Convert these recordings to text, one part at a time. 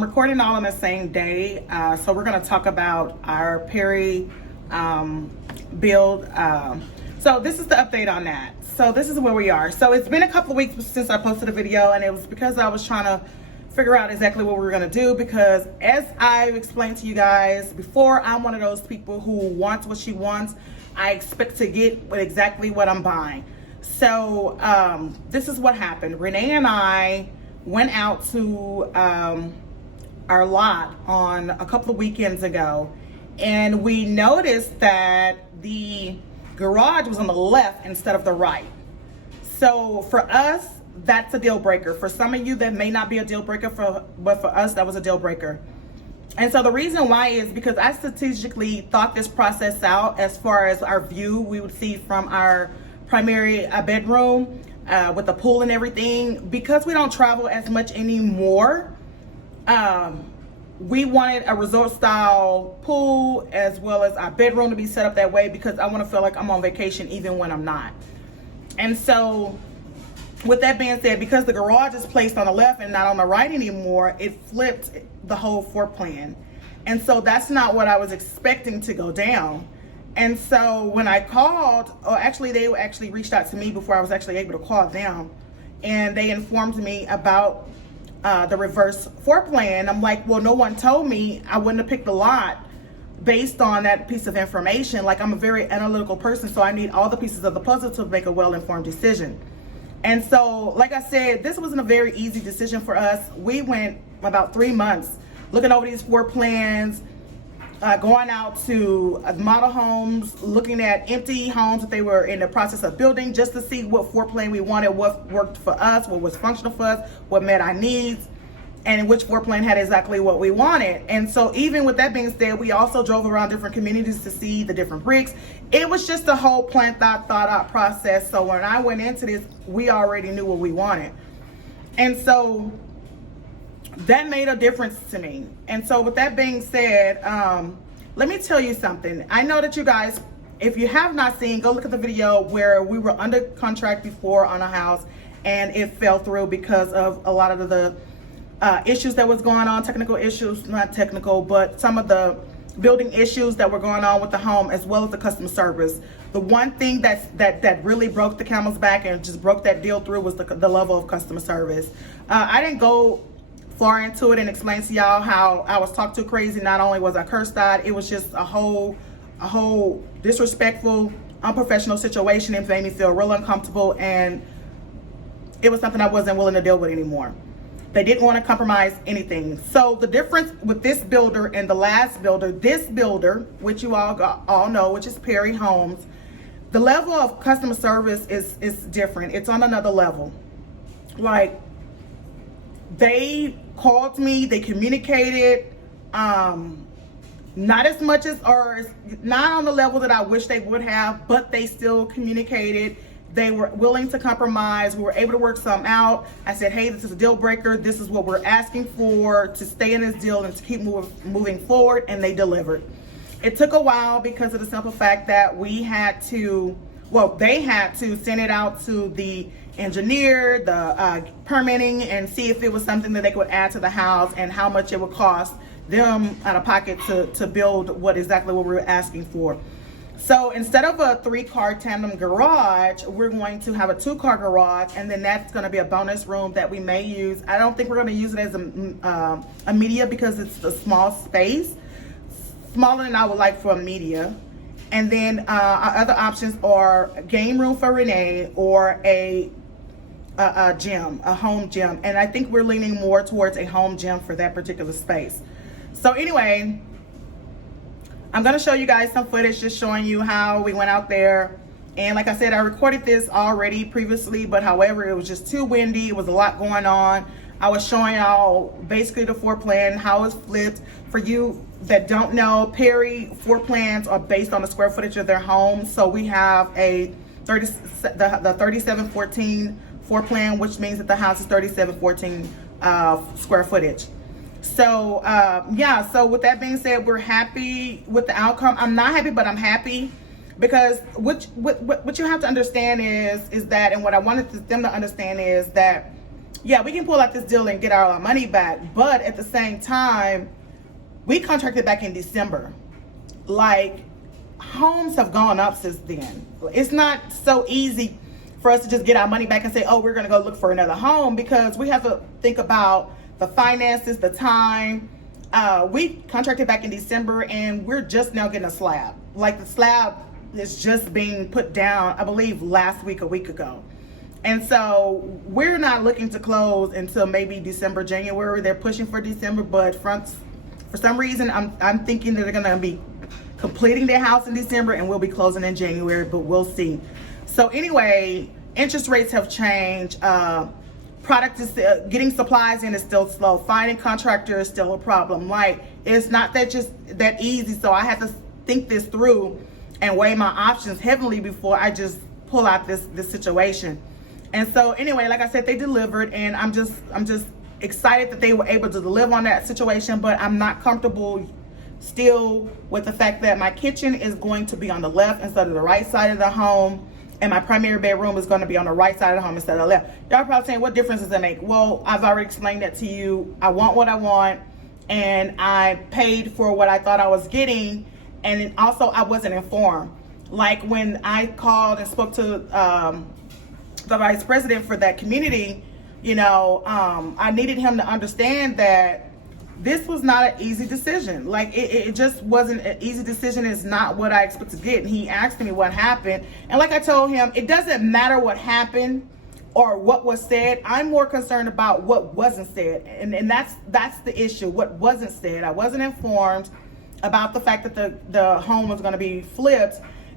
I'm recording all on the same day. So we're going to talk about our Perry build. So this is the update on that. So this is where we are. So it's been a couple of weeks since I posted a video, and it was because I was trying to figure out exactly what we were going to do, because as I've explained to you guys before, I'm one of those people who wants what she wants. I expect to get exactly what I'm buying. So this is what happened. Renee and I went out to our lot on a couple of weekends ago, and we noticed that the garage was on the left instead of the right. So for us, that's a deal breaker. For some of you, that may not be a deal breaker, but for us, that was a deal breaker. And so the reason why is because I strategically thought this process out as far as our view we would see from our primary bedroom with the pool and everything. Because we don't travel as much anymore, we wanted a resort style pool as well as our bedroom to be set up that way, because I want to feel like I'm on vacation even when I'm not. And so with that being said, because the garage is placed on the left and not on the right anymore, it flipped the whole floor plan. And so that's not what I was expecting to go down. And so when I called, or actually they actually reached out to me before I was actually able to call them, and they informed me about the reverse floor plan. I'm like, well, no one told me. I wouldn't have picked the lot based on that piece of information. Like, I'm a very analytical person, so I need all the pieces of the puzzle to make a well-informed decision. And so, like I said, this wasn't a very easy decision for us. We went about 3 months looking over these floor plans, going out to model homes, looking at empty homes that they were in the process of building, just to see what floor plan we wanted, what worked for us, what was functional for us, what met our needs, and which floor plan had exactly what we wanted. And so even with that being said, we also drove around different communities to see the different bricks. It was just a whole thought out process. So when I went into this, we already knew what we wanted. And so that made a difference to me. And so with that being said, let me tell you something. I know that you guys, if you have not seen, go look at the video where we were under contract before on a house and it fell through because of a lot of the issues that was going on, technical issues, not technical, but some of the building issues that were going on with the home, as well as the customer service. The one thing that really broke the camel's back and just broke that deal through was the level of customer service. I didn't go far into it and explain to y'all how I was talked to crazy. Not only was I cursed out, it was just a whole disrespectful, unprofessional situation. It made me feel real uncomfortable, and it was something I wasn't willing to deal with anymore. They didn't want to compromise anything. So the difference with this builder and the last builder, this builder, which you all know, which is Perry Homes, the level of customer service is different. It's on another level. Like, they called me, they communicated, not as much as, or not on the level that I wish they would have, but they still communicated. They were willing to compromise. We were able to work some out. I said, hey, this is a deal breaker. This is what we're asking for to stay in this deal and to keep moving forward, and they delivered. It took a while because of the simple fact that we had to, well, they had to send it out to the engineer, the permitting, and see if it was something that they could add to the house and how much it would cost them out of pocket to build exactly what we were asking for. So instead of a 3-car tandem garage, we're going to have a 2-car garage, and then that's going to be a bonus room that we may use. I don't think we're going to use it as a media, because it's a small space, smaller than I would like for a media. And then our other options are a game room for Renee, or a gym, a home gym. And I think we're leaning more towards a home gym for that particular space. So anyway, I'm going to show you guys some footage just showing you how we went out there. And like I said, I recorded this already previously, but however, it was just too windy. It was a lot going on. I was showing y'all basically the floor plan, how it's flipped. For you that don't know, Perry floor plans are based on the square footage of their home. So we have the 3714 floor plan, which means that the house is 3714 square footage. So yeah, so with that being said, we're happy with the outcome. I'm not happy, but I'm happy, because what you have to understand is that, and what I wanted them to understand is that yeah, we can pull out this deal and get our money back, but at the same time, we contracted back in December. Like, homes have gone up since then. It's not so easy for us to just get our money back and say, oh, we're going to go look for another home, because we have to think about the finances, the time. We contracted back in December, and we're just now getting a slab. Like, the slab is just being put down, I believe, last week, a week ago. And so we're not looking to close until maybe December, January. They're pushing for December, but for some reason, I'm thinking that they're going to be completing their house in December and we'll be closing in January, but we'll see. So anyway, interest rates have changed. Product is getting supplies in is still slow. Finding contractors is still a problem. Like, it's not that easy. So I have to think this through and weigh my options heavily before I just pull out this situation. And so anyway, like I said, they delivered, and I'm just excited that they were able to deliver on that situation, but I'm not comfortable still with the fact that my kitchen is going to be on the left instead of the right side of the home, and my primary bedroom is going to be on the right side of the home instead of the left. Y'all probably saying, what difference does that make? Well, I've already explained that to you. I want what I want, and I paid for what I thought I was getting, and also I wasn't informed. Like, when I called and spoke to the vice president for that community, you know, I needed him to understand that this was not an easy decision. Like, it just wasn't an easy decision. It's not what I expected to get. And he asked me what happened. And like I told him, it doesn't matter what happened or what was said. I'm more concerned about what wasn't said. And that's the issue, what wasn't said. I wasn't informed about the fact that the home was going to be flipped.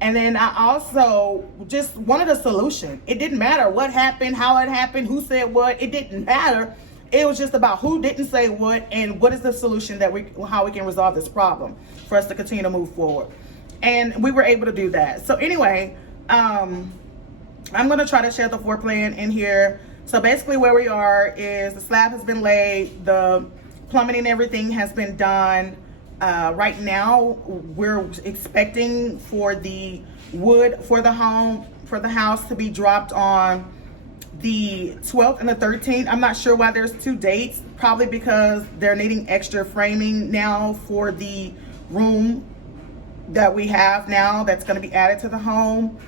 And then I also just wanted a solution. It didn't matter what happened, how it happened, who said what. It didn't matter. It was just about who didn't say what and what is the solution how we can resolve this problem for us to continue to move forward. And we were able to do that. So anyway, I'm going to try to share the floor plan in here. So basically where we are is the slab has been laid, the plumbing and everything has been done. Right now, we're expecting for the wood for the house to be dropped on the 12th and the 13th. I'm not sure why there's two dates, probably because they're needing extra framing now for the room that we have now that's going to be added to the home.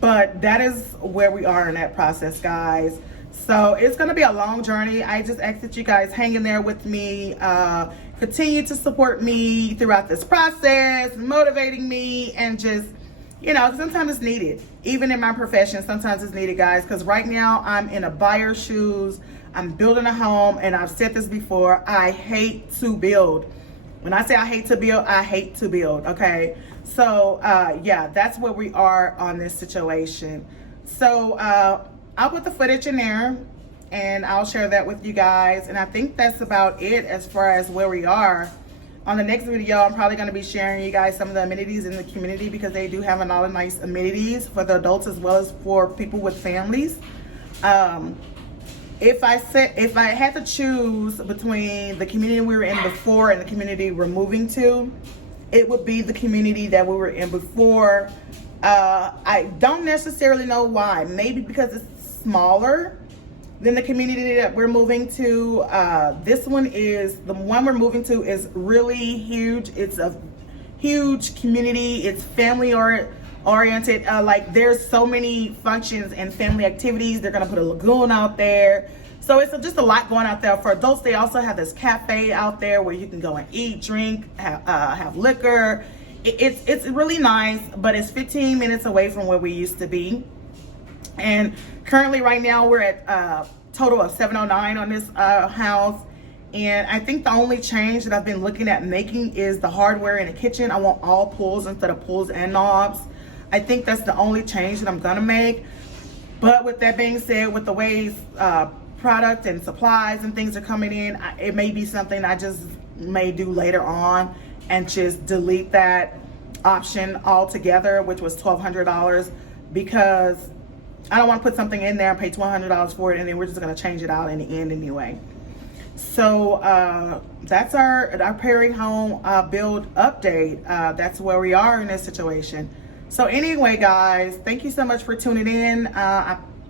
But that is where we are in that process, guys. So it's going to be a long journey. I just ask that you guys hang in there with me. Continue to support me throughout this process, motivating me, and just, you know, sometimes it's needed. Even in my profession, sometimes it's needed, guys, because right now I'm in a buyer's shoes. I'm building a home, and I've said this before, I hate to build. When I say I hate to build, I hate to build, okay? So, yeah, that's where we are on this situation. So, I'll put the footage in there, and I'll share that with you guys. And I think that's about it as far as where we are. On the next video, I'm probably going to be sharing you guys some of the amenities in the community, because they do have a lot of nice amenities for the adults as well as for people with families. If I had to choose between the community we were in before and the community we're moving to, it would be the community that we were in before. I don't necessarily know why. Maybe because it's smaller than the community that we're moving to. This one is, the one we're moving to is really huge. It's a huge community. It's family oriented. Like, there's so many functions and family activities. They're gonna put a lagoon out there. So it's just a lot going out there. For adults, they also have this cafe out there where you can go and eat, drink, have liquor. It's really nice, but it's 15 minutes away from where we used to be. And currently right now we're at a total of 709 on this house. And I think the only change that I've been looking at making is the hardware in the kitchen. I want all pulls instead of pulls and knobs. I think that's the only change that I'm gonna make. But with that being said, with the ways product and supplies and things are coming in, it may be something I just may do later on and just delete that option altogether, which was $1,200, because I don't want to put something in there and pay $1,200 for it, and then we're just going to change it out in the end anyway. So that's our pairing home build update. That's where we are in this situation. So anyway, guys, thank you so much for tuning in.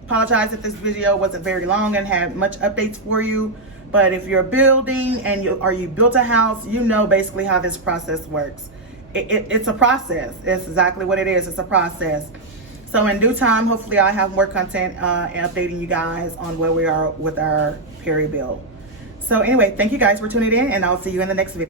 Apologize if this video wasn't very long and had much updates for you. But if you're building and you built a house, you know basically how this process works. It's a process. It's exactly what it is. It's a process. So in due time, hopefully I have more content and updating you guys on where we are with our peri build. So anyway, thank you guys for tuning in, and I'll see you in the next video.